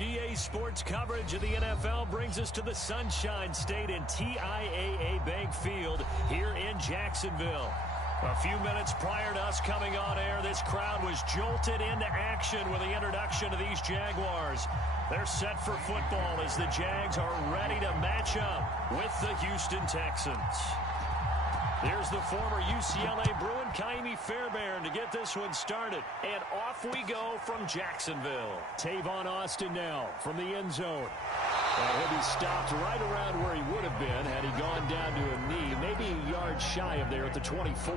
EA Sports coverage of the NFL brings us to the Sunshine State in TIAA Bank Field here in Jacksonville. A few minutes prior to us coming on air, this crowd was jolted into action with the introduction of these Jaguars. They're set for football as the Jags are ready to match up with the Houston Texans. Here's the former UCLA Bruin, Kaimi Fairbairn, to get this one started. And off we go from Jacksonville. Tavon Austin now from the end zone. And he'll be stopped right around where he would have been had he gone down to a knee, maybe a yard shy of there at the 24.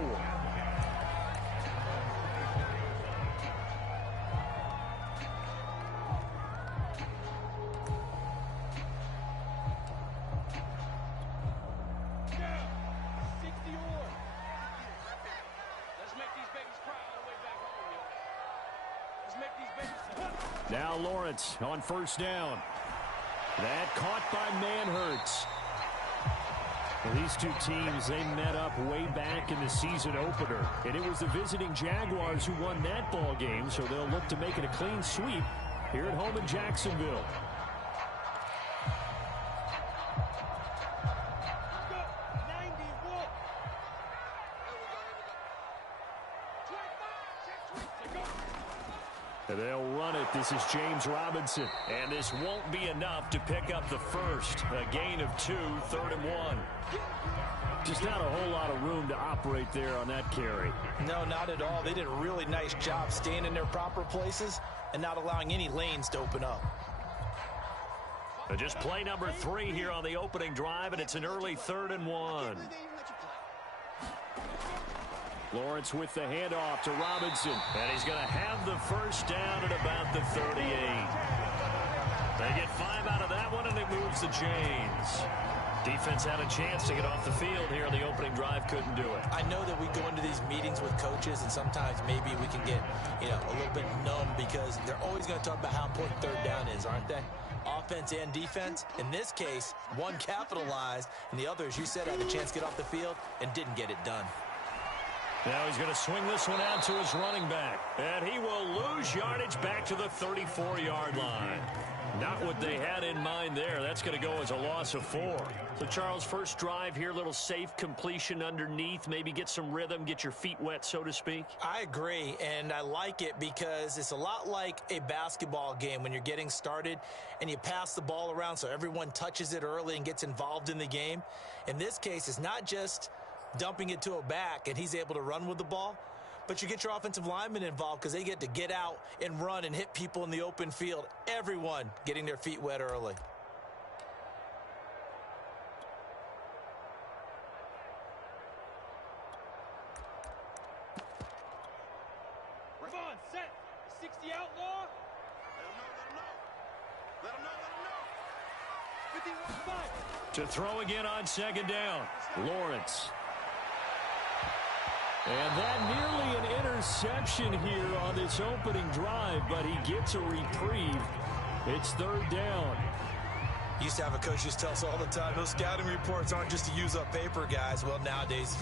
Now Lawrence on first down. That caught by Manhertz. Well, these two teams, they met up way back in the season opener. And it was the visiting Jaguars who won that ball game, so they'll look to make it a clean sweep here at home in Jacksonville. They'll run it. This is James Robinson. And this won't be enough to pick up the first. A gain of 2, 3rd and 1. Just not a whole lot of room to operate there on that carry. No, not at all. They did a really nice job staying in their proper places and not allowing any lanes to open up. Just play number 3 here on the opening drive, and it's an early 3rd and 1. Lawrence with the handoff to Robinson. And he's going to have the first down at about the 38. They get 5 out of that one, and it moves the chains. Defense had a chance to get off the field here on the opening drive. Couldn't do it. I know that we go into these meetings with coaches, and sometimes maybe we can get, a little bit numb because they're always going to talk about how important 3rd down is, aren't they? Offense and defense. In this case, one capitalized, and the other, as you said, had a chance to get off the field and didn't get it done. Now he's going to swing this one out to his running back. And he will lose yardage back to the 34-yard line. Not what they had in mind there. That's going to go as a loss of 4. So, Charles, first drive here, little safe completion underneath. Maybe get some rhythm, get your feet wet, so to speak. I agree, and I like it because it's a lot like a basketball game when you're getting started and you pass the ball around so everyone touches it early and gets involved in the game. In this case, it's not just dumping it to a back and he's able to run with the ball, but you get your offensive linemen involved because they get to get out and run and hit people in the open field. Everyone getting their feet wet early. Ravon, set. 60 outlaw. Let him know. 51-5. To throw again on second down. Lawrence. And that nearly an interception here on this opening drive, but he gets a reprieve. It's 3rd down. Used to have a coach just tell us all the time, those scouting reports aren't just to use up paper, guys. Well, nowadays,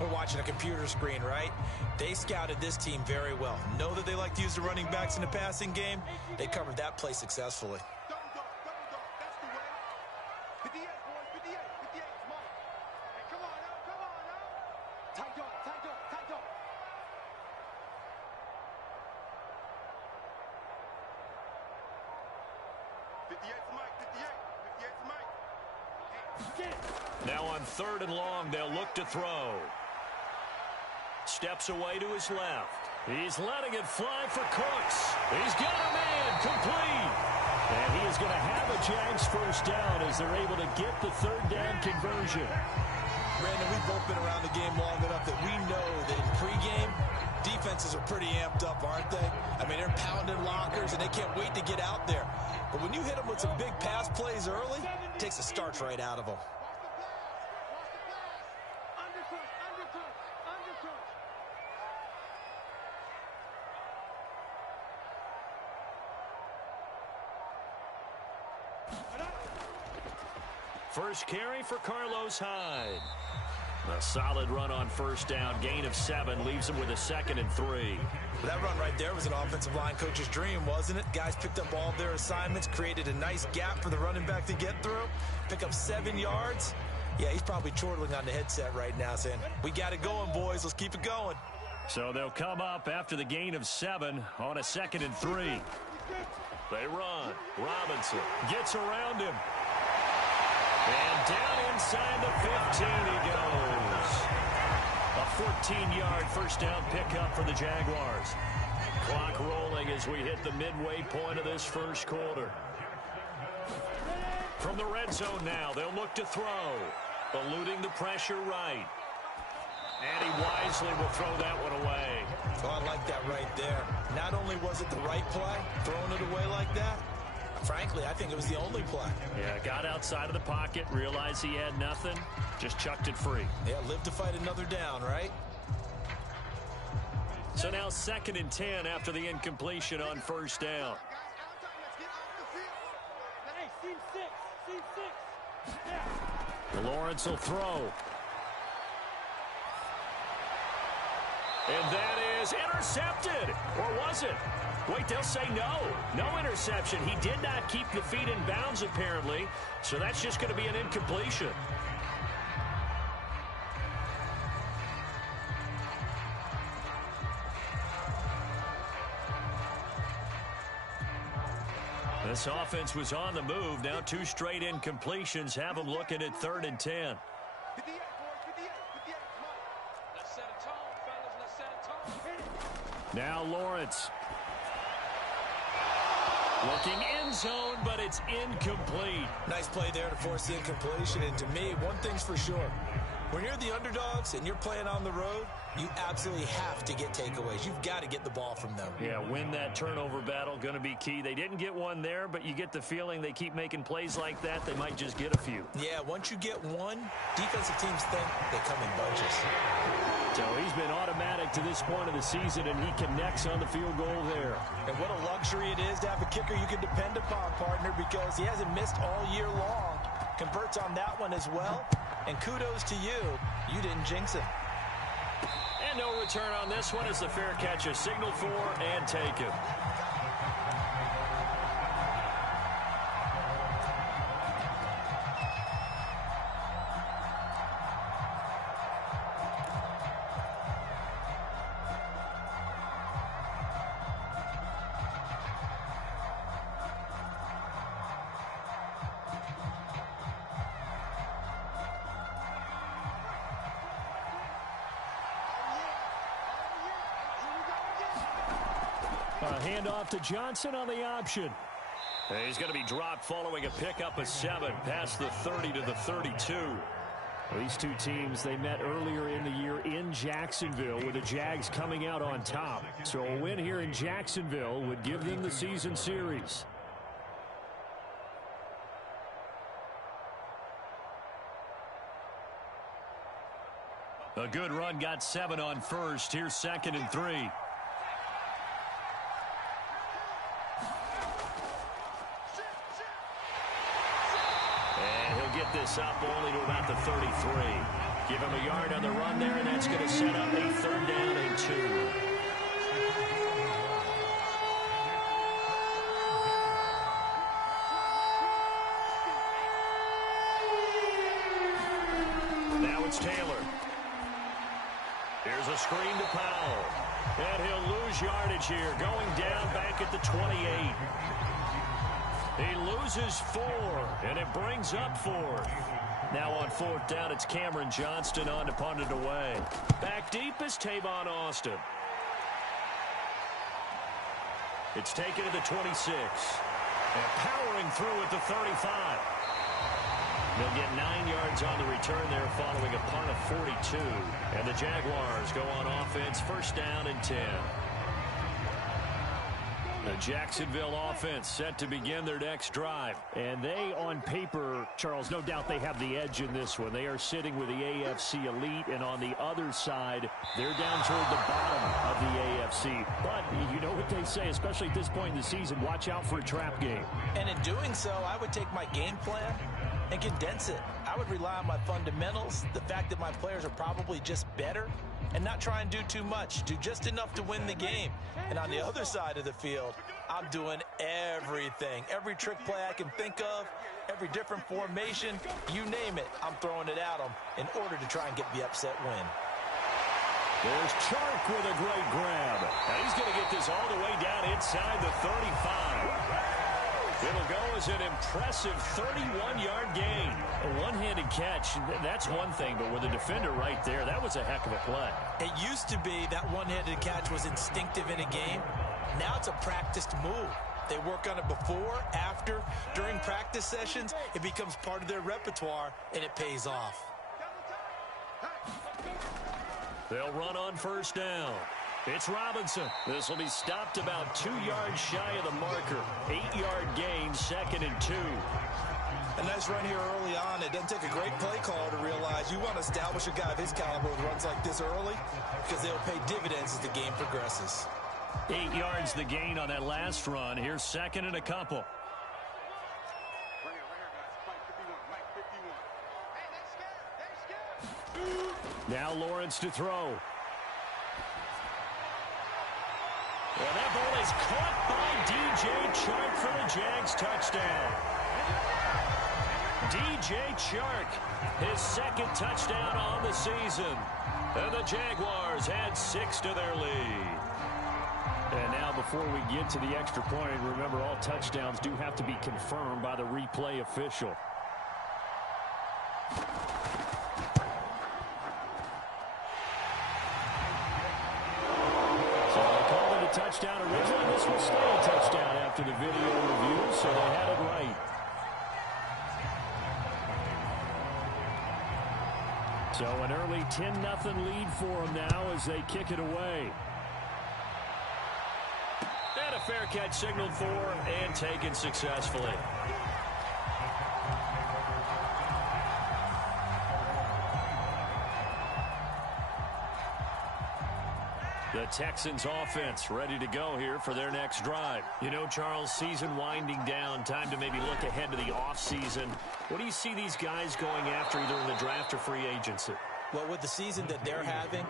we're watching a computer screen, right? They scouted this team very well. Know that they like to use the running backs in the passing game. They covered that play successfully. Now on 3rd and long, they'll look to throw. Steps away to his left. He's letting it fly for Cooks. He's got a man complete. And he is going to have a Jags first down as they're able to get the 3rd down conversion. Brandon, we've both been around the game long enough that we know that in pregame, defenses are pretty amped up, aren't they? I mean, they're pounding lockers, and they can't wait to get out there. But when you hit them with some big pass plays early, it takes the starch right out of them. First carry for Carlos Hyde. A solid run on first down. Gain of 7 leaves them with a 2nd and 3. That run right there was an offensive line coach's dream, wasn't it? Guys picked up all of their assignments, created a nice gap for the running back to get through, pick up 7 yards. Yeah, he's probably chortling on the headset right now saying, we got it going, boys. Let's keep it going. So they'll come up after the gain of 7 on a 2nd and 3. They run. Robinson gets around him. And down inside the 15 he goes. A 14-yard first down pickup for the Jaguars. Clock rolling as we hit the midway point of this first quarter. From the red zone now, they'll look to throw. Eluding the pressure right. And he wisely will throw that one away. Oh, I like that right there. Not only was it the right play, throwing it away like that, frankly, I think it was the only play. Yeah, got outside of the pocket, realized he had nothing, just chucked it free. Yeah, live to fight another down, right? So now 2nd and 10 after the incompletion on first down. Lawrence will throw. And that is intercepted. Or was it? Wait, they'll say no. No interception. He did not keep the feet in bounds, apparently. So that's just going to be an incompletion. This offense was on the move. Now 2 straight incompletions have them looking at 3rd and 10. Now Lawrence. Looking end zone, but it's incomplete. Nice play there to force the incompletion. And to me, one thing's for sure. When you're the underdogs and you're playing on the road, you absolutely have to get takeaways. You've got to get the ball from them. Yeah, win that turnover battle, going to be key. They didn't get one there, but you get the feeling they keep making plays like that, they might just get a few. Yeah, once you get one, defensive teams think they come in bunches. So he's been automatic to this point of the season, and he connects on the field goal there. And what a luxury it is to have a kicker you can depend upon, partner, because he hasn't missed all year long. Converts on that one as well. And kudos to you. You didn't jinx him. And no return on this one as the fair catch is signaled for and taken. A handoff to Johnson on the option. And he's going to be dropped following a pickup of 7 past the 30 to the 32. These two teams, they met earlier in the year in Jacksonville with the Jags coming out on top. So a win here in Jacksonville would give them the season series. A good run got 7 on first. Here's 2nd and 3. Get this up only to about the 33. Give him a yard on the run there, and that's going to set up a 3rd down and 2. Now it's Taylor. Here's a screen to Powell. And he'll lose yardage here, going down back at the 28. He loses 4, and it brings up 4th. Now on 4th down, it's Cameron Johnston on to punt it away. Back deep is Tavon Austin. It's taken to the 26. And powering through at the 35. They'll get 9 yards on the return there following a punt of 42. And the Jaguars go on offense, 1st down and 10. The Jacksonville offense set to begin their next drive. And they, on paper, Charles, no doubt they have the edge in this one. They are sitting with the AFC elite, and on the other side, they're down toward the bottom of the AFC. But you know what they say, especially at this point in the season, watch out for a trap game. And in doing so, I would take my game plan and condense it. I would rely on my fundamentals, the fact that my players are probably just better, and not try and do too much. Do just enough to win the game. And on the other side of the field, I'm doing everything. Every trick play I can think of, every different formation, you name it, I'm throwing it at them in order to try and get the upset win. There's Chark with a great grab. Now he's going to get this all the way down inside the 35. It'll go as an impressive 31-yard gain. A one-handed catch, that's one thing, but with a defender right there, that was a heck of a play. It used to be that one-handed catch was instinctive in a game. Now it's a practiced move. They work on it before, after, during practice sessions. It becomes part of their repertoire, and it pays off. They'll run on first down. It's Robinson. This will be stopped about 2 yards shy of the marker. 8-yard gain, 2nd and 2. A nice run here early on. It doesn't take a great play call to realize you want to establish a guy of his caliber with runs like this early because they'll pay dividends as the game progresses. 8 yards the gain on that last run. Here's 2nd and a couple. Now Lawrence to throw. Well, that ball is caught by DJ Chark for the Jags touchdown. DJ Chark, his 2nd touchdown on the season. And the Jaguars add 6 to their lead. And now before we get to the extra point, remember all touchdowns do have to be confirmed by the replay official. Touchdown originally. This will stay a touchdown after the video review, so they had it right. So an early 10-0 lead for them now as they kick it away. And a fair catch signaled for and taken successfully. The Texans offense ready to go here for their next drive. You know, Charles, season winding down, time to maybe look ahead to the offseason. What do you see these guys going after either in the draft or free agency? Well, with the season that they're having,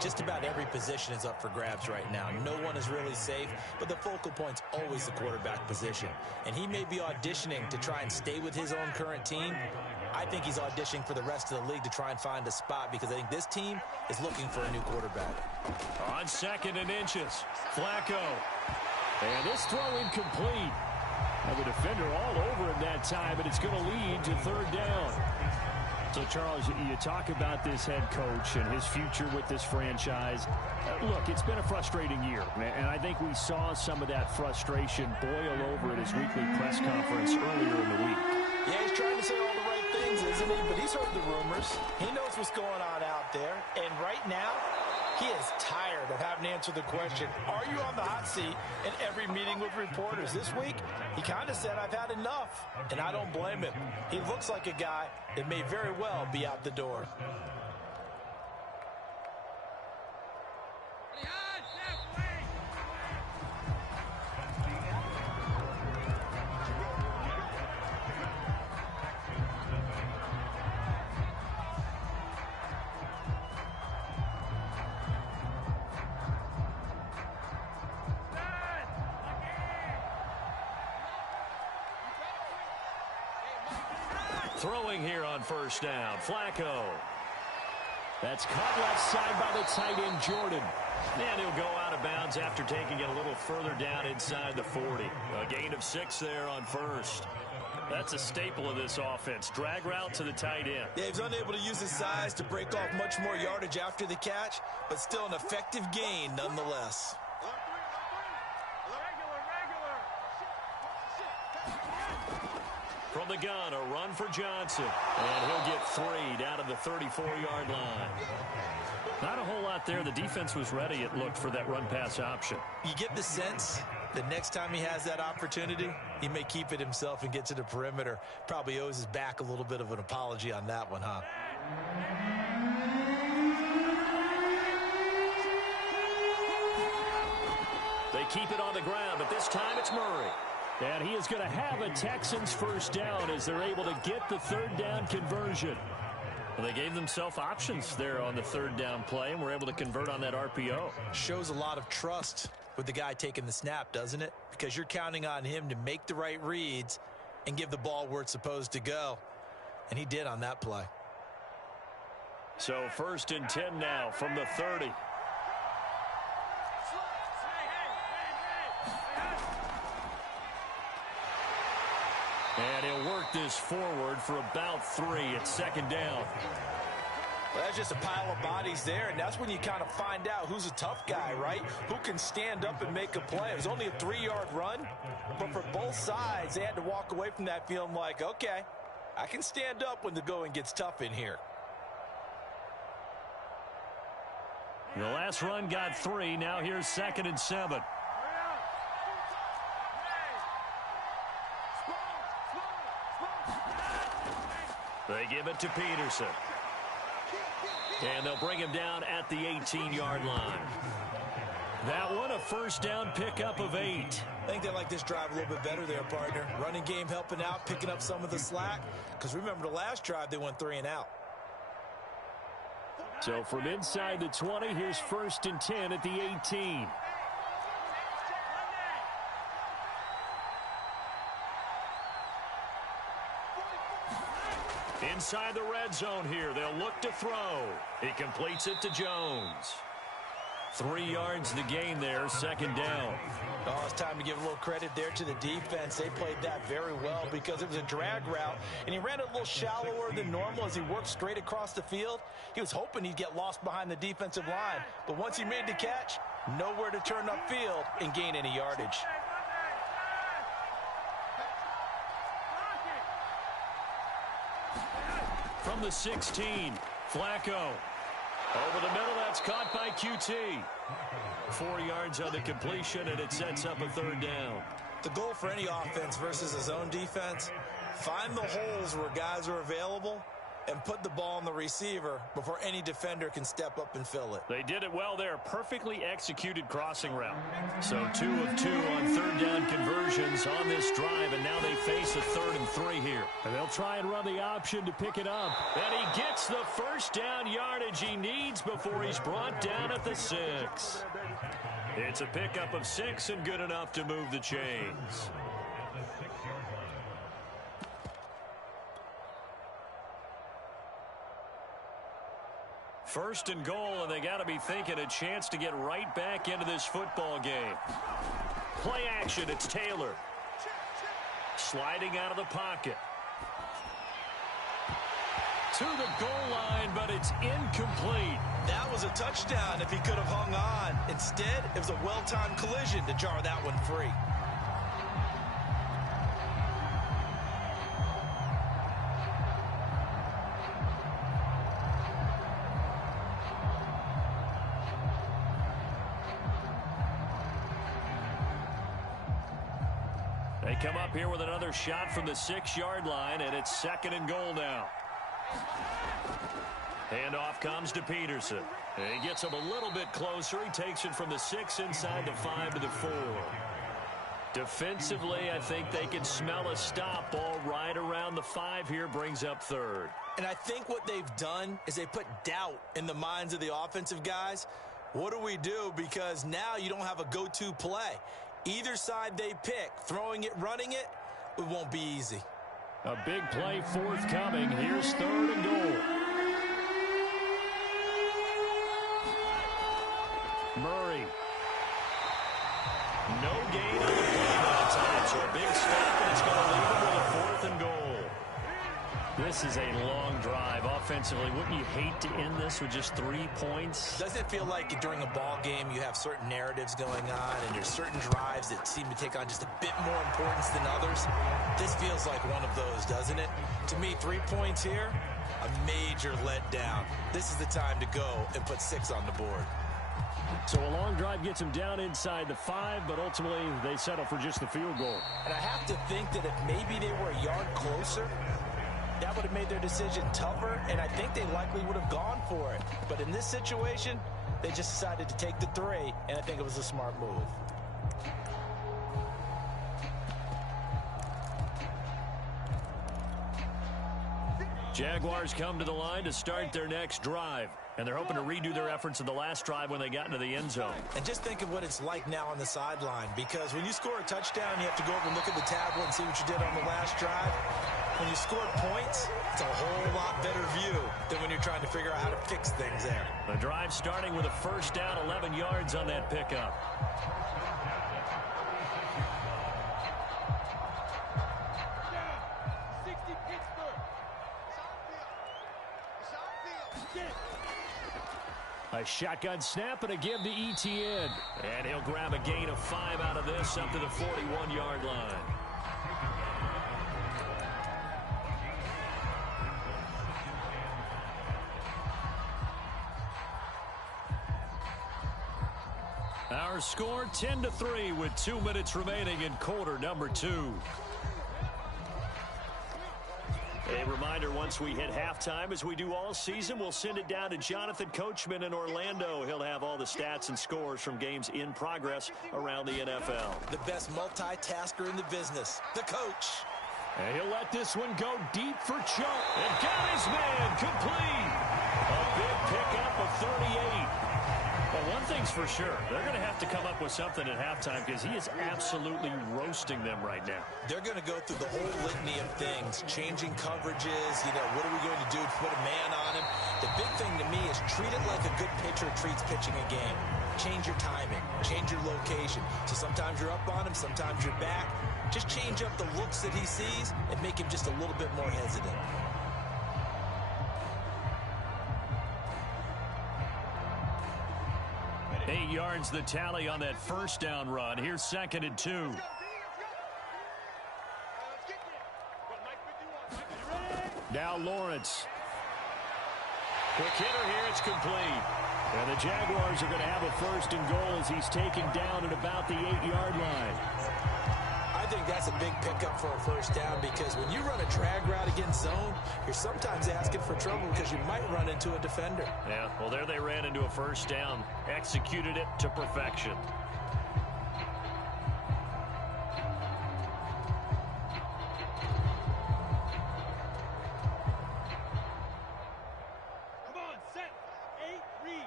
just about every position is up for grabs right now. No one is really safe, but the focal point's always the quarterback position. And he may be auditioning to try and stay with his own current team. I think he's auditioning for the rest of the league to try and find a spot because I think this team is looking for a new quarterback. On 2nd and inches, Flacco. And this throw incomplete. Now the defender all over him that time, and it's going to lead to 3rd down. So, Charles, you talk about this head coach and his future with this franchise. Look, it's been a frustrating year, and I think we saw some of that frustration boil over at his weekly press conference earlier in the week. Yeah, he's trying to say all the right things, isn't he? But he's heard the rumors. He knows what's going on out there. And right now, he is tired of having to answer the question, are you on the hot seat in every meeting with reporters? This week, he kind of said, I've had enough. And I don't blame him. He looks like a guy that may very well be out the door. Throwing here on first down, Flacco. That's caught left side by the tight end, Jordan. And he'll go out of bounds after taking it a little further down inside the 40. A gain of 6 there on first. That's a staple of this offense. Drag route to the tight end. Yeah, he's unable to use his size to break off much more yardage after the catch, but still an effective gain nonetheless. From the gun, a run for Johnson. And he'll get 3 down to the 34-yard line. Not a whole lot there. The defense was ready, it looked, for that run-pass option. You get the sense that next time he has that opportunity, he may keep it himself and get to the perimeter. Probably owes his back a little bit of an apology on that one, huh? They keep it on the ground, but this time it's Murray. And he is going to have a Texans first down as they're able to get the third down conversion. Well, they gave themselves options there on the third down play, and were able to convert on that RPO. Shows a lot of trust with the guy taking the snap, doesn't it? Because you're counting on him to make the right reads and give the ball where it's supposed to go. And he did on that play. So 1st and 10 now from the 30. And he'll work this forward for about 3 at 2nd down. Well, that's just a pile of bodies there, and that's when you kind of find out who's a tough guy, right? Who can stand up and make a play. It was only a 3-yard run, but for both sides, they had to walk away from that feeling like, okay, I can stand up when the going gets tough in here. The last run got 3. Now here's 2nd and 7. They give it to Peterson. And they'll bring him down at the 18-yard line. That one, a first down pickup of 8. I think they like this drive a little bit better there, partner. Running game helping out, picking up some of the slack. Because remember the last drive, they went 3 and out. So from inside the 20, here's 1st and 10 at the 18. Inside the red zone here, they'll look to throw. He completes it to Jones. 3 yards the gain there, 2nd down. Oh, it's time to give a little credit there to the defense. They played that very well because it was a drag route, and he ran it a little shallower than normal as he worked straight across the field. He was hoping he'd get lost behind the defensive line, but once he made the catch, nowhere to turn upfield and gain any yardage. From the 16, Flacco. Over the middle, that's caught by QT. 4 yards on the completion, and it sets up a 3rd down. The goal for any offense versus a zone defense, find the holes where guys are available and put the ball on the receiver before any defender can step up and fill it. They did it well there. Perfectly executed crossing route. So 2 of 2 on 3rd down conversions on this drive, and now they face a 3rd and 3 here. And they'll try and run the option to pick it up. And he gets the first down yardage he needs before he's brought down at the 6. It's a pickup of 6 and good enough to move the chains. First and goal, and they got to be thinking a chance to get right back into this football game. Play action, it's Taylor. Sliding out of the pocket. To the goal line, but it's incomplete. That was a touchdown if he could have hung on. Instead, it was a well-timed collision to jar that one free. They come up here with another shot from the 6-yard line, and it's 2nd and goal now. Handoff comes to Peterson. And he gets him a little bit closer. He takes it from the 6 inside the 5 to the 4. Defensively, I think they can smell a stop. Ball right around the 5 here, brings up 3rd. And I think what they've done is they put doubt in the minds of the offensive guys. What do we do? Because now you don't have a go-to play. Either side they pick, throwing it, running it, it won't be easy. A big play forthcoming. Here's 3rd and goal. Murray. No gain on the play that time, so a big stop, and it's going to leave him with a 4th and goal. This is a long drive. Offensively, wouldn't you hate to end this with just 3 points? Doesn't it feel like during a ball game you have certain narratives going on and there's certain drives that seem to take on just a bit more importance than others? This feels like one of those, doesn't it? To me, 3 points here, a major letdown. This is the time to go and put 6 on the board. So a long drive gets them down inside the 5, but ultimately they settle for just the field goal. And I have to think that if maybe they were a yard closer, that would have made their decision tougher, and I think they likely would have gone for it. But in this situation, they just decided to take the 3, and I think it was a smart move. Jaguars come to the line to start their next drive. And they're hoping to redo their efforts in the last drive when they got into the end zone. And just think of what it's like now on the sideline. Because when you score a touchdown, you have to go over and look at the tablet and see what you did on the last drive. When you score points, it's a whole lot better view than when you're trying to figure out how to fix things there. The drive starting with a first down, 11 yards on that pickup. A shotgun snap and a give to ETN. And he'll grab a gain of 5 out of this up to the 41-yard line. Our score 10-3 with 2 minutes remaining in quarter number 2. A reminder, once we hit halftime, as we do all season, we'll send it down to Jonathan Coachman in Orlando. He'll have all the stats and scores from games in progress around the NFL. The best multitasker in the business, the coach. And he'll let this one go deep for Chuck. And got his man complete. A big pickup of 38. Well, one thing's for sure. They're going to have to come up with something at halftime because he is absolutely roasting them right now. They're going to go through the whole litany of things, changing coverages, what are we going to do to put a man on him? The big thing to me is treat it like a good pitcher treats pitching a game. Change your timing, change your location. So sometimes you're up on him, sometimes you're back. Just change up the looks that he sees and make him just a little bit more hesitant. 8 yards the tally on that first down run. Here's 2nd and 2. Now Lawrence. Quick hitter here. It's complete. And the Jaguars are going to have a 1st and goal as he's taken down at about the 8-yard line. I think that's a big pickup for a 1st down because when you run a drag route against zone, you're sometimes asking for trouble because you might run into a defender. Yeah, well, there they ran into a 1st down. Executed it to perfection. Come on, set. 8, read.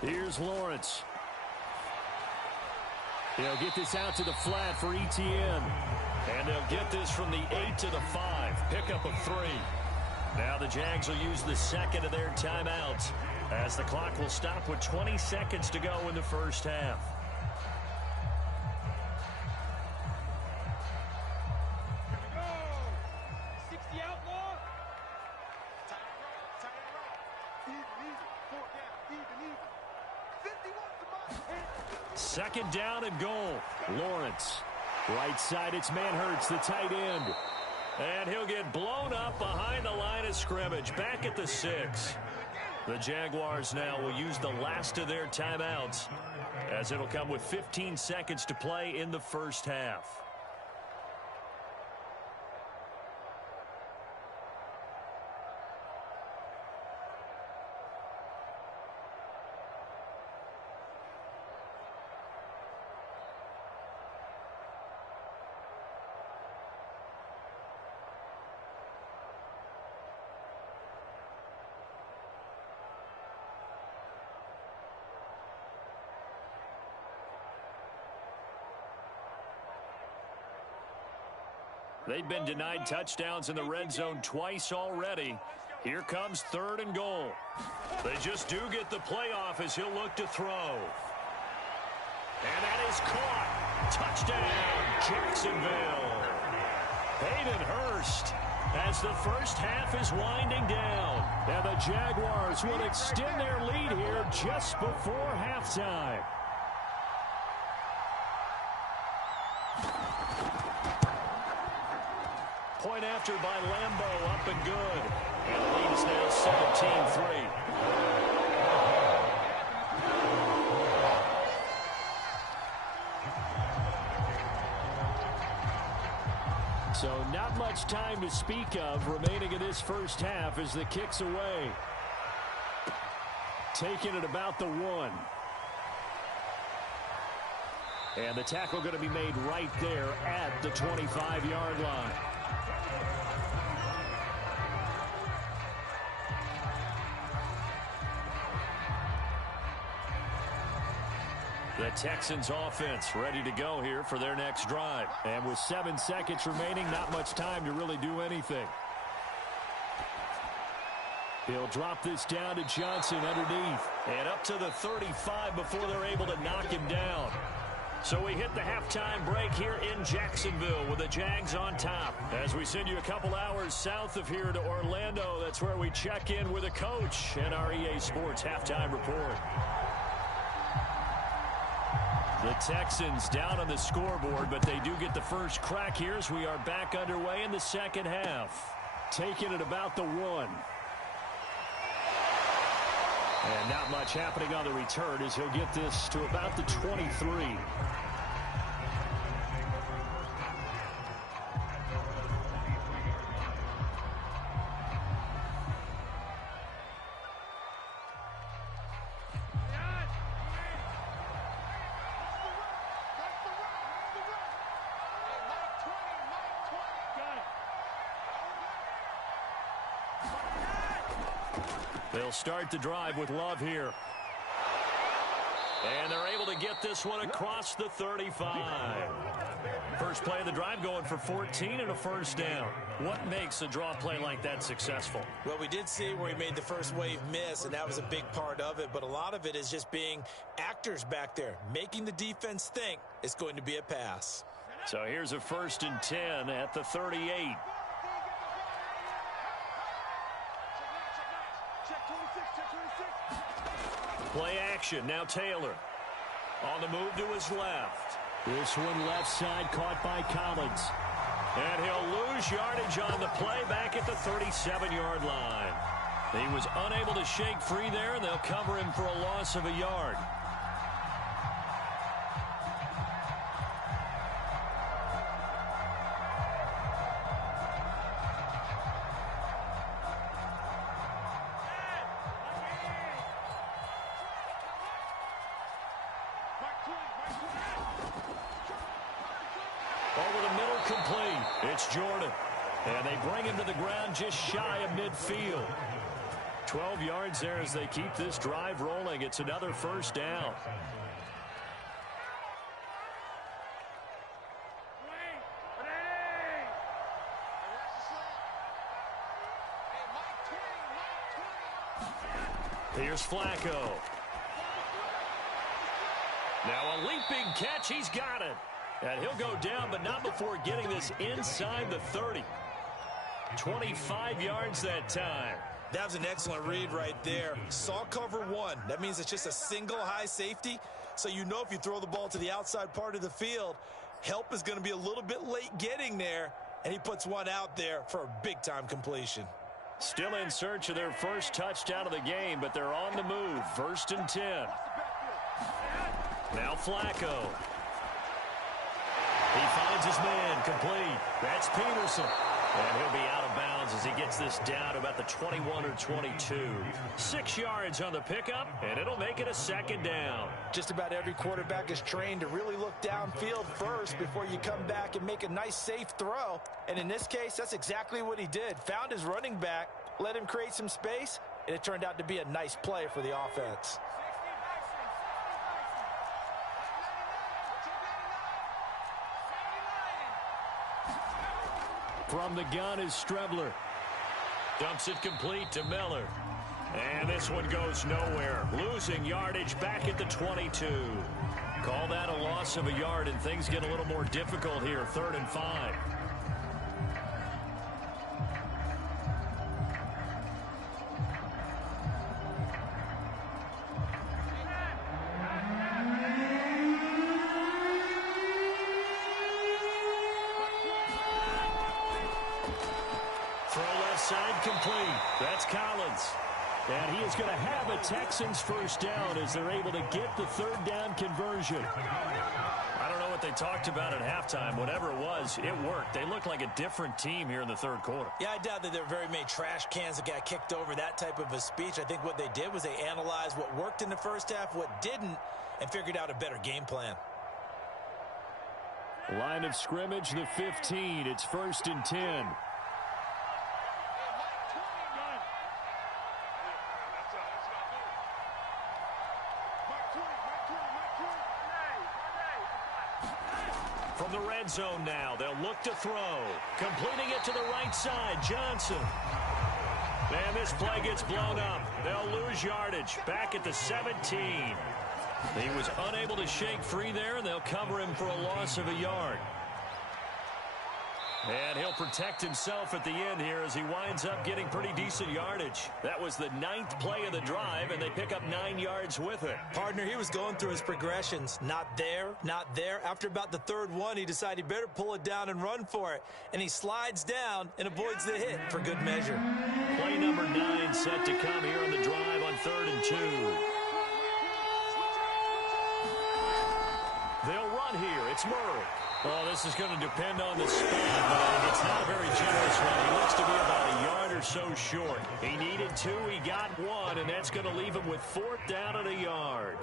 Here's Lawrence. They'll get this out to the flat for ETN. And they'll get this from the 8 to the 5. Pickup of 3. Now the Jags will use the 2nd of their timeouts as the clock will stop with 20 seconds to go in the first half. Here we go. 60 outlaw. Second down and goal. Lawrence. Right side, it's Manhurts, the tight end. And he'll get blown up behind the line of scrimmage. Back at the 6. The Jaguars now will use the last of their timeouts as it'll come with 15 seconds to play in the first half. They've been denied touchdowns in the red zone twice already. Here comes 3rd and goal. They just do get the playoff as he'll look to throw. And that is caught. Touchdown, Jacksonville. Hayden Hurst as the first half is winding down. And the Jaguars will extend their lead here just before halftime. Point after by Lambeau, up and good. And the lead is now 17-3. So not much time to speak of remaining in this first half as the kick's away. Taking it about the 1. And the tackle going to be made right there at the 25-yard line. The Texans offense ready to go here for their next drive. And with 7 seconds remaining, not much time to really do anything. He'll drop this down to Johnson underneath. And up to the 35 before they're able to knock him down. So we hit the halftime break here in Jacksonville with the Jags on top. As we send you a couple hours south of here to Orlando, that's where we check in with a coach and our EA Sports halftime report. The Texans down on the scoreboard, but they do get the first crack here as we are back underway in the second half. Taking it about the 1. And not much happening on the return as he'll get this to about the 23. They'll start the drive with Love here. And they're able to get this one across the 35. First play of the drive going for 14 and a first down. What makes a draw play like that successful? Well, we did see where he made the first wave miss, and that was a big part of it. But a lot of it is just being actors back there, making the defense think it's going to be a pass. So here's a 1st and 10 at the 38. Play action. Now Taylor. On the move to his left. This one left side caught by Collins. And he'll lose yardage on the play back at the 37-yard line. He was unable to shake free there, and they'll cover him for a loss of a yard. Over the middle, complete. It's Jordan. And they bring him to the ground just shy of midfield. 12 yards there as they keep this drive rolling. It's another first down. Here's Flacco. Now a leaping catch. He's got it. And he'll go down, but not before getting this inside the 30. 25 yards that time. That was an excellent read right there. Saw cover 1. That means it's just a single high safety. So you know if you throw the ball to the outside part of the field, help is going to be a little bit late getting there. And he puts one out there for a big-time completion. Still in search of their first touchdown of the game, but they're on the move. 1st and 10. Now Flacco. He finds his man, complete. That's Peterson. And he'll be out of bounds as he gets this down to about the 21 or 22. 6 yards on the pickup, and it'll make it a 2nd down. Just about every quarterback is trained to really look downfield first before you come back and make a nice, safe throw. And in this case, that's exactly what he did. Found his running back, let him create some space, and it turned out to be a nice play for the offense. From the gun is Strebler. Dumps it complete to Miller. And this one goes nowhere. Losing yardage back at the 22. Call that a loss of a yard, and things get a little more difficult here. 3rd and 5. Side complete. That's Collins. And he is going to have a Texans first down as they're able to get the 3rd down conversion. I don't know what they talked about at halftime. Whatever it was, it worked. They look like a different team here in the 3rd quarter. Yeah, I doubt that there were very many trash cans that got kicked over, that type of a speech. I think what they did was they analyzed what worked in the first half, what didn't, and figured out a better game plan. Line of scrimmage, the 15. It's 1st and 10. From the red zone now, they'll look to throw. Completing it to the right side, Johnson. And this play gets blown up. They'll lose yardage. Back at the 17. He was unable to shake free there, and they'll cover him for a loss of a yard. And he'll protect himself at the end here as he winds up getting pretty decent yardage. That was the 9th play of the drive, and they pick up 9 yards with it. Partner, he was going through his progressions. Not there, not there. After about the 3rd one, he decided he better pull it down and run for it. And he slides down and avoids the hit for good measure. Play number 9 set to come here on the drive on 3rd and 2. They'll run here. It's Murray. Well, this is going to depend on the speed, but it's not a very generous run. He looks to be about a yard or so short. He needed 2. He got 1, and that's going to leave him with 4th down and a yard.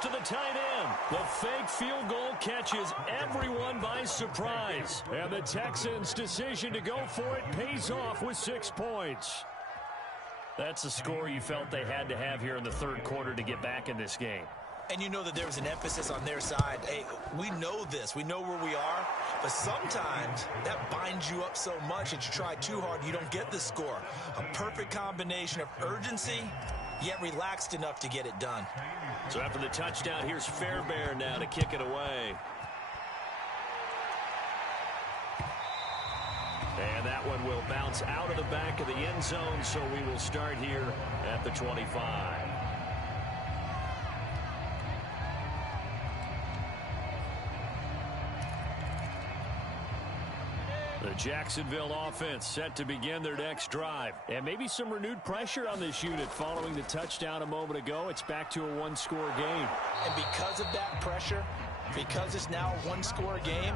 To the tight end. The fake field goal catches everyone by surprise. And the Texans' decision to go for it pays off with 6 points. That's the score you felt they had to have here in the 3rd quarter to get back in this game. And you know that there was an emphasis on their side. Hey, we know this. We know where we are. But sometimes that binds you up so much that you try too hard, you don't get the score. A perfect combination of urgency, yet relaxed enough to get it done. So after the touchdown, here's Fairbairn now to kick it away. And that one will bounce out of the back of the end zone, so we will start here at the 25. The Jacksonville offense set to begin their next drive. And maybe some renewed pressure on this unit following the touchdown a moment ago. It's back to a one-score game. And because of that pressure, because it's now a one-score game,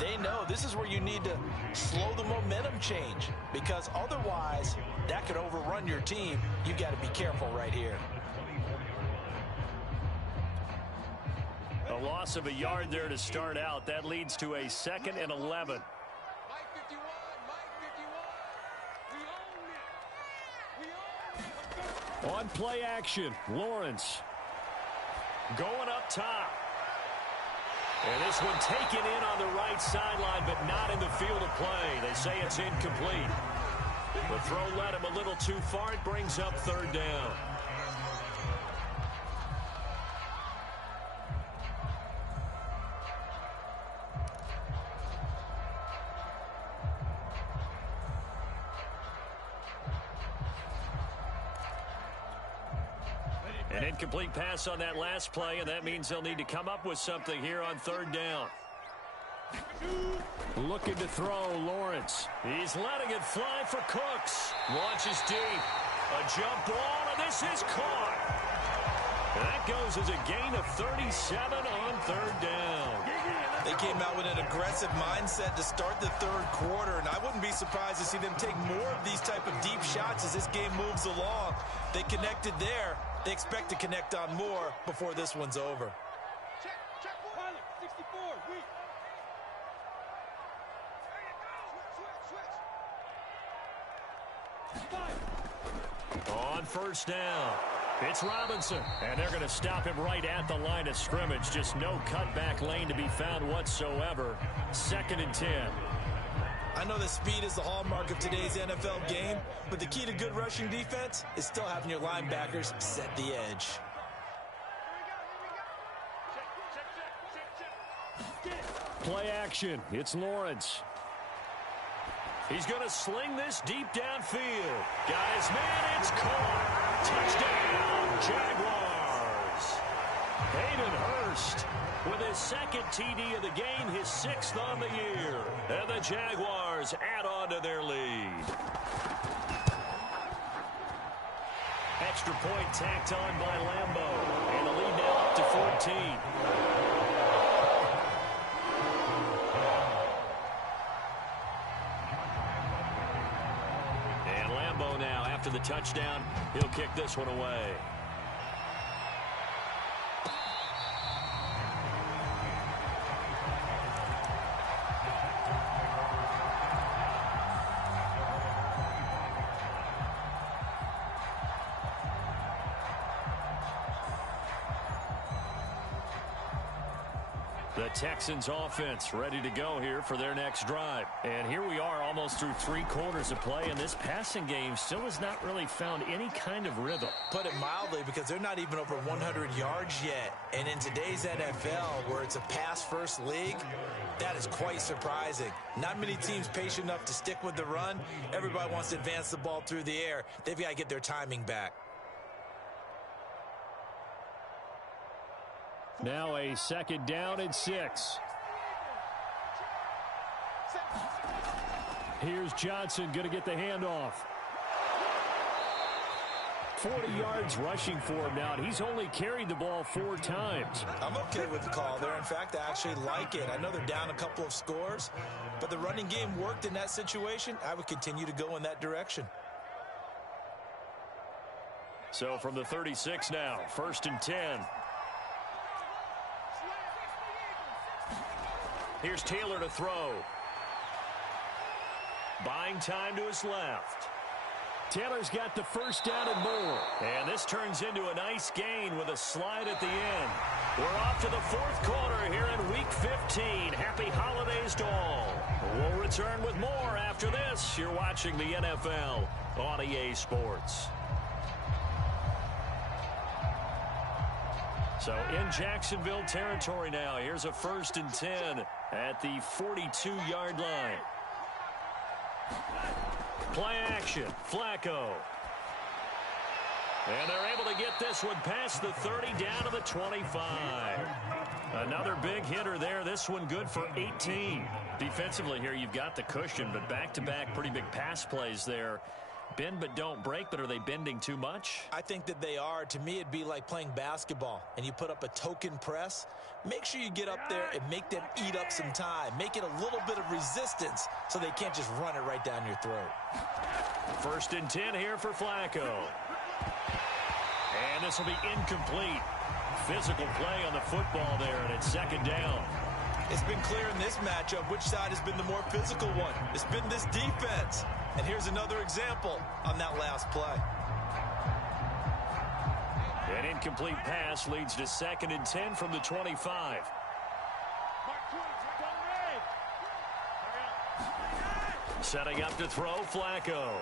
they know this is where you need to slow the momentum change. Because otherwise, that could overrun your team. You've got to be careful right here. A loss of a yard there to start out. That leads to a 2nd and 11. On play action, Lawrence going up top. And this one taken in on the right sideline, but not in the field of play. They say it's incomplete. The throw led him a little too far. It brings up 3rd down. An incomplete pass on that last play, and that means they'll need to come up with something here on 3rd down. Looking to throw, Lawrence. He's letting it fly for Cooks. Launches deep. A jump ball, and this is caught. And that goes as a gain of 37 on 3rd down. They came out with an aggressive mindset to start the 3rd quarter, and I wouldn't be surprised to see them take more of these type of deep shots as this game moves along. They connected there. They expect to connect on more before this one's over. Check, pilot, 64, weak. Switch. On 1st down, it's Robinson. And they're going to stop him right at the line of scrimmage. Just no cutback lane to be found whatsoever. 2nd and 10. I know that speed is the hallmark of today's NFL game, but the key to good rushing defense is still having your linebackers set the edge. Play action. It's Lawrence. He's going to sling this deep downfield. Guys, man, it's caught. Touchdown, Jaguars. Hayden Hurst with his 2nd TD of the game, his 6th on the year. And the Jaguars add on to their lead. Extra point tacked on by Lambo. And the lead now up to 14. And Lambo now, after the touchdown, he'll kick this one away. The Texans offense ready to go here for their next drive. And here we are almost through 3 quarters of play, and this passing game still has not really found any kind of rhythm. Put it mildly, because they're not even over 100 yards yet. And in today's NFL, where it's a pass-first league, that is quite surprising. Not many teams patient enough to stick with the run. Everybody wants to advance the ball through the air. They've got to get their timing back. Now a 2nd down and 6. Here's Johnson going to get the handoff. 40 yards rushing for him now, and he's only carried the ball 4 times. I'm okay with the call there. In fact, I actually like it. I know they're down a couple of scores, but the running game worked in that situation. I would continue to go in that direction. So from the 36 now, 1st and 10. Here's Taylor to throw. Buying time to his left. Taylor's got the 1st down and more. And this turns into a nice gain with a slide at the end. We're off to the 4th quarter here in Week 15. Happy holidays to all. We'll return with more after this. You're watching the NFL on EA Sports. So in Jacksonville territory now. Here's a 1st and 10 at the 42-yard line. Play action. Flacco. And they're able to get this one past the 30 down to the 25. Another big hitter there. This one good for 18. Defensively here, you've got the cushion, but back-to-back pretty big pass plays there. Bend but don't break, but are they bending too much? I think that they are. To me, it'd be like playing basketball, and you put up a token press. Make sure you get up there and make them eat up some time. Make it a little bit of resistance so they can't just run it right down your throat. 1st and 10 here for Flacco. And this will be incomplete. Physical play on the football there, and it's 2nd down. It's been clear in this matchup which side has been the more physical one. It's been this defense. And here's another example on that last play. An incomplete pass leads to 2nd and 10 from the 25. Setting up to throw, Flacco.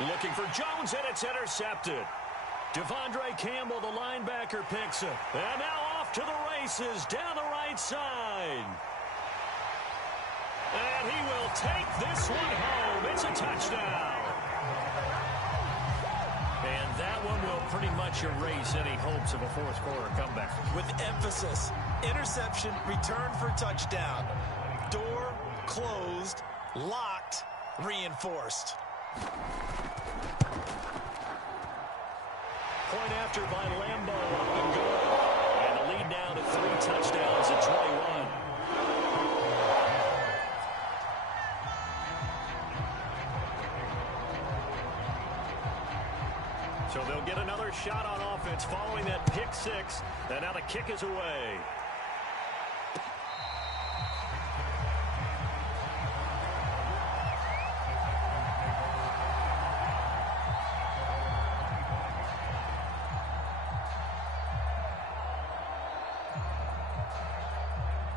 Looking for Jones, and it's intercepted. Devondre Campbell, the linebacker, picks it. And now off to the races down the right side. And he will take this one home. It's a touchdown. And that one will pretty much erase any hopes of a 4th quarter comeback. With emphasis, interception, return for touchdown. Door closed, locked, reinforced. Point after by Lambo up and good. And the lead now to 3 touchdowns at 21. So they'll get another shot on offense following that pick 6. And now the kick is away.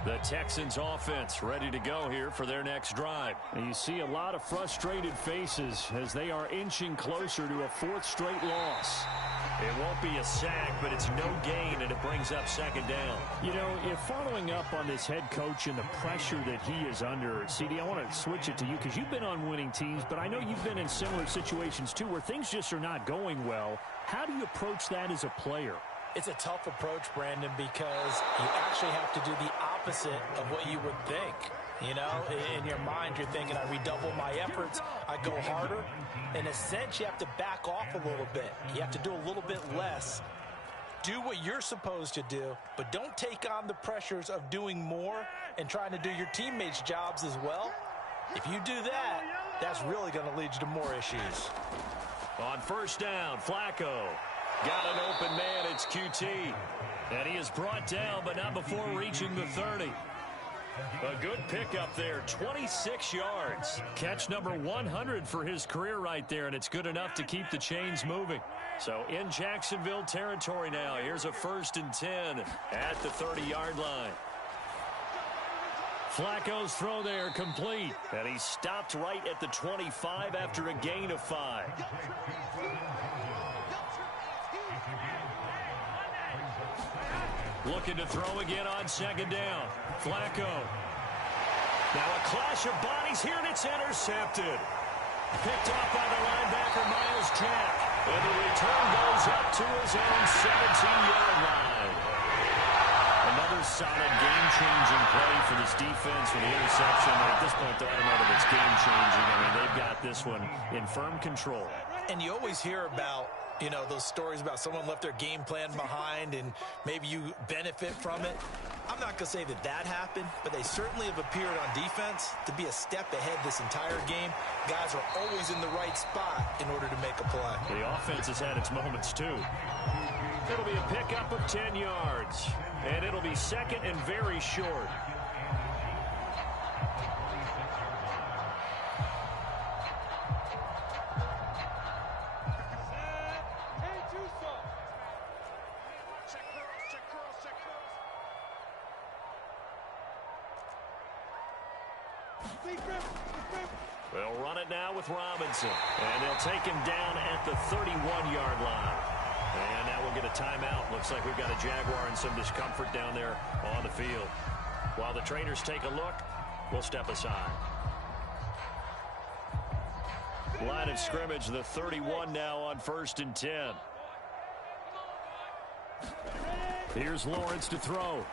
The Texans offense ready to go here for their next drive. And you see a lot of frustrated faces as they are inching closer to a 4th straight loss. It won't be a sack, but it's no gain, and it brings up 2nd down. You know, if following up on this head coach and the pressure that he is under, CD, I want to switch it to you because you've been on winning teams, but I know you've been in similar situations too where things just are not going well. How do you approach that as a player? It's a tough approach, Brandon, because you actually have to do the opposite of what you would think. You know, in your mind, you're thinking, I redouble my efforts, I go harder. In a sense, you have to back off a little bit. You have to do a little bit less. Do what you're supposed to do, but don't take on the pressures of doing more and trying to do your teammates' jobs as well. If you do that, that's really going to lead you to more issues. On first down, Flacco. Got an open man, it's QT. And he is brought down, but not before reaching the 30. A good pickup there, 26 yards. Catch number 100 for his career right there, and it's good enough to keep the chains moving. So in Jacksonville territory now, here's a 1st and 10 at the 30-yard line. Flacco's throw there complete, and he stopped right at the 25 after a gain of 5. Looking to throw again on 2nd down. Flacco. Now a clash of bodies here, and it's intercepted. Picked off by the linebacker, Myles Jack. And the return goes up to his own 17-yard line. Another solid game-changing play for this defense for the interception. At this point, though, I don't know that it's game-changing. I mean, they've got this one in firm control. And you always hear about, you know, those stories about someone left their game plan behind and maybe you benefit from it. I'm not going to say that that happened, but they certainly have appeared on defense to be a step ahead this entire game. Guys are always in the right spot in order to make a play. The offense has had its moments, too. It'll be a pickup of 10 yards, and it'll be 2nd and very short. They'll run it now with Robinson. And they'll take him down at the 31-yard line. And now we'll get a timeout. Looks like we've got a Jaguar in some discomfort down there on the field. While the trainers take a look, we'll step aside. Line of scrimmage, the 31 now on 1st and 10. Here's Lawrence to throw.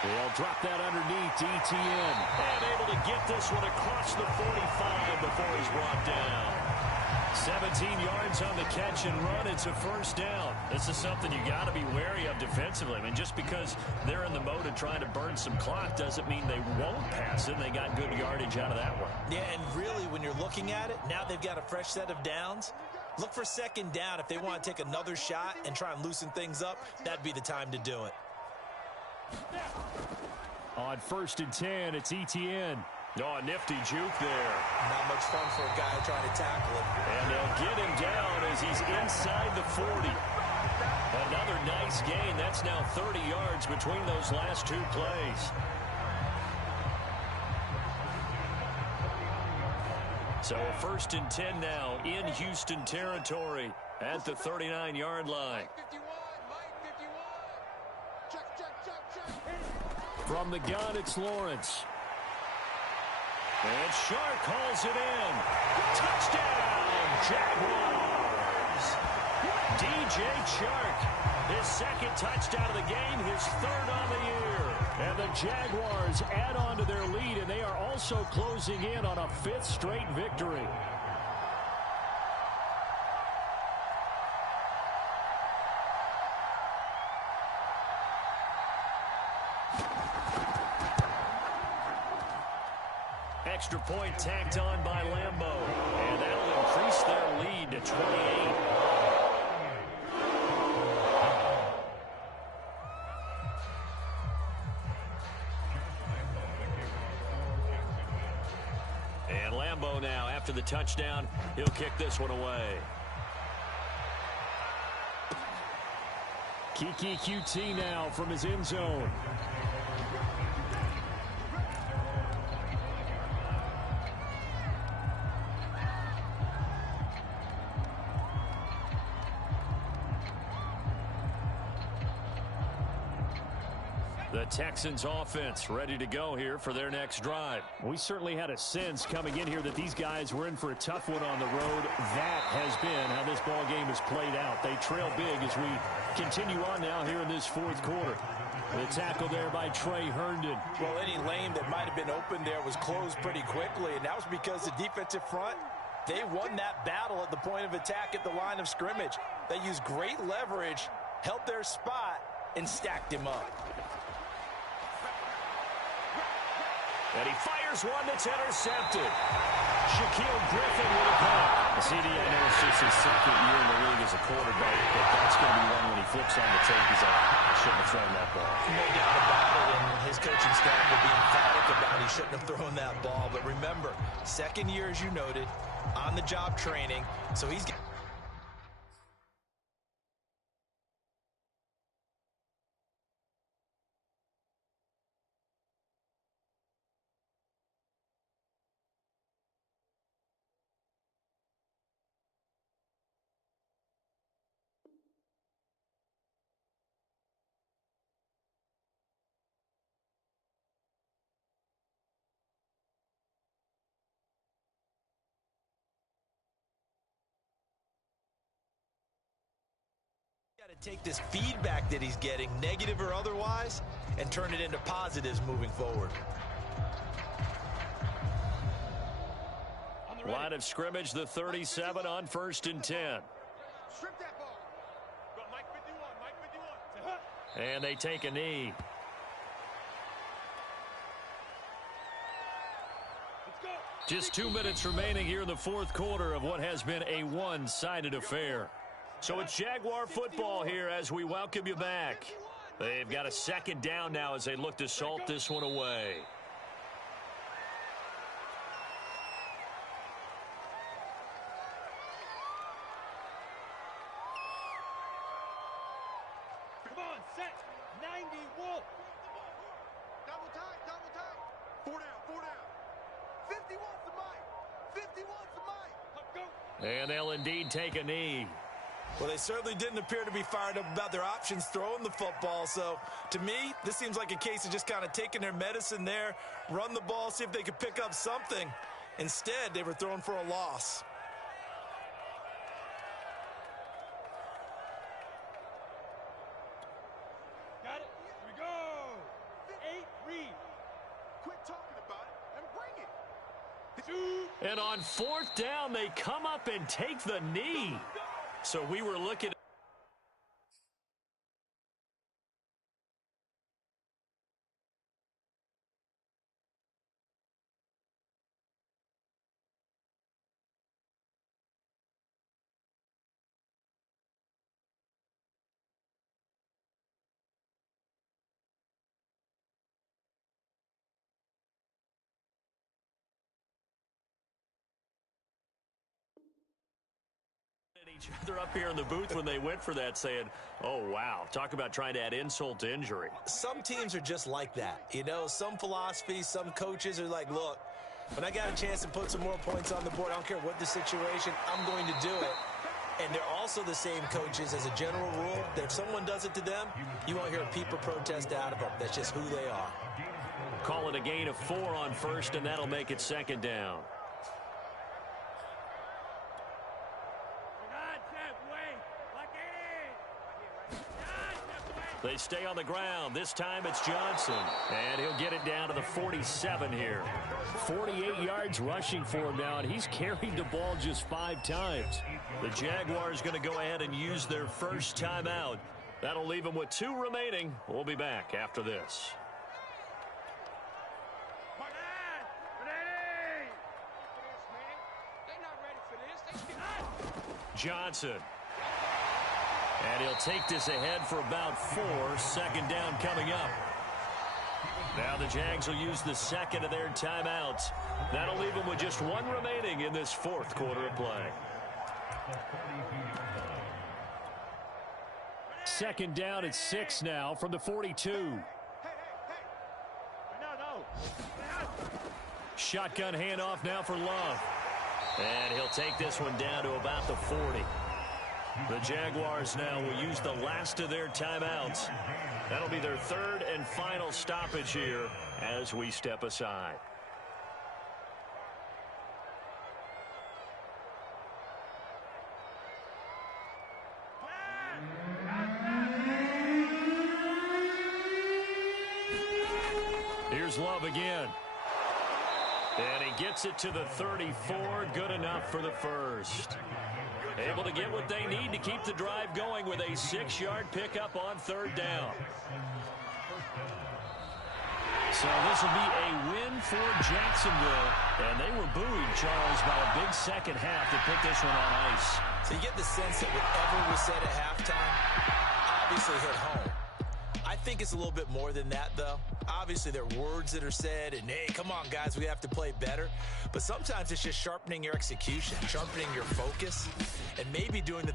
They'll drop that underneath to ETN. And able to get this one across the 45 before he's brought down. 17 yards on the catch and run. It's a 1st down. This is something you got to be wary of defensively. I mean, just because they're in the mode of trying to burn some clock doesn't mean they won't pass it. And they got good yardage out of that one. Yeah, and really, when you're looking at it, now they've got a fresh set of downs. Look for 2nd down. If they want to take another shot and try and loosen things up, that'd be the time to do it. On 1st and 10, it's ETN. Oh, a nifty juke there. Not much fun for a guy trying to tackle him. And they'll get him down as he's inside the 40. Another nice gain. That's now 30 yards between those last 2 plays. So a 1st and 10 now in Houston territory at the 39-yard line. From the gun, it's Lawrence. And Shark calls it in. Touchdown, Jaguars. DJ Chark, his 2nd touchdown of the game, his 3rd on the year. And the Jaguars add on to their lead, and they are also closing in on a 5th straight victory. Extra point tacked on by Lambeau. And that'll increase their lead to 28. And Lambeau now, after the touchdown, he'll kick this one away. Kiki QT now from his end zone. The Texans offense ready to go here for their next drive. We certainly had a sense coming in here that these guys were in for a tough one on the road. That has been how this ball game has played out. They trail big as we continue on now here in this 4th quarter. The tackle there by Trey Herndon. Well, any lane that might have been open there was closed pretty quickly, and that was because the defensive front, they won that battle at the point of attack at the line of scrimmage. They used great leverage, held their spot, and stacked him up. And he fires one that's intercepted. Shaquille Griffin with a punt. CD, I know it's just his second year in the league as a quarterback, but that's going to be one when he flips on the tape. He's like, I shouldn't have thrown that ball. No doubt about it, and his coaching staff will be emphatic about he shouldn't have thrown that ball. But remember, second year, as you noted, on-the-job training, so he's got... to take this feedback that he's getting, negative or otherwise, and turn it into positives moving forward. Line of scrimmage, the 37 on 1st and 10. Strip that ball. Go, Mike 51, Mike 51. And they take a knee. Let's go. Just 2 minutes remaining here in the fourth quarter of what has been a one-sided affair. So it's Jaguar football here as we welcome you back. They've got a second down now as they look to salt this one away. Come on, set. 90, Wolf. Double tight. 4 down, 4 down. 51's the mic. 51's the mic. Go. And they'll indeed take a knee. Well, they certainly didn't appear to be fired up about their options throwing the football. So, to me, this seems like a case of just kind of taking their medicine there, run the ball, see if they could pick up something. Instead, they were throwing for a loss. Got it. Here we go. 8, read. Quit talking about it and bring it. And on 4th down, they come up and take the knee. So we were looking. Each other up here in the booth when they went for that, saying, oh, wow, talk about trying to add insult to injury. Some teams are just like that. You know, some philosophies, some coaches are like, look, when I got a chance to put some more points on the board, I don't care what the situation, I'm going to do it. And they're also the same coaches as a general rule that if someone does it to them, you won't hear a peep or protest out of them. That's just who they are. Call it a gain of 4 on 1st, and that'll make it 2nd down. They stay on the ground. This time it's Johnson. And he'll get it down to the 47 here. 48 yards rushing for him now, and he's carried the ball just 5 times. The Jaguars going to go ahead and use their first timeout. That'll leave them with 2 remaining. We'll be back after this. Johnson. And he'll take this ahead for about 4. 2nd down coming up. Now the Jags will use the second of their timeouts. That'll leave them with just 1 remaining in this 4th quarter of play. 2nd down at 6 now from the 42. Shotgun handoff now for Love. And he'll take this one down to about the 40. The Jaguars now will use the last of their timeouts. That'll be their 3rd and final stoppage here as we step aside. Here's Love again. And he gets it to the 34. Good enough for the first. Able to get what they need to keep the drive going with a 6-yard pickup on third down. So this will be a win for Jacksonville. And they were buoyed, Charles, by a big second half to put this one on ice. So you get the sense that whatever was said at halftime obviously hit home. I think it's a little bit more than that, though. Obviously, there are words that are said, and, hey, come on, guys, we have to play better. But sometimes it's just sharpening your execution, sharpening your focus, and maybe doing the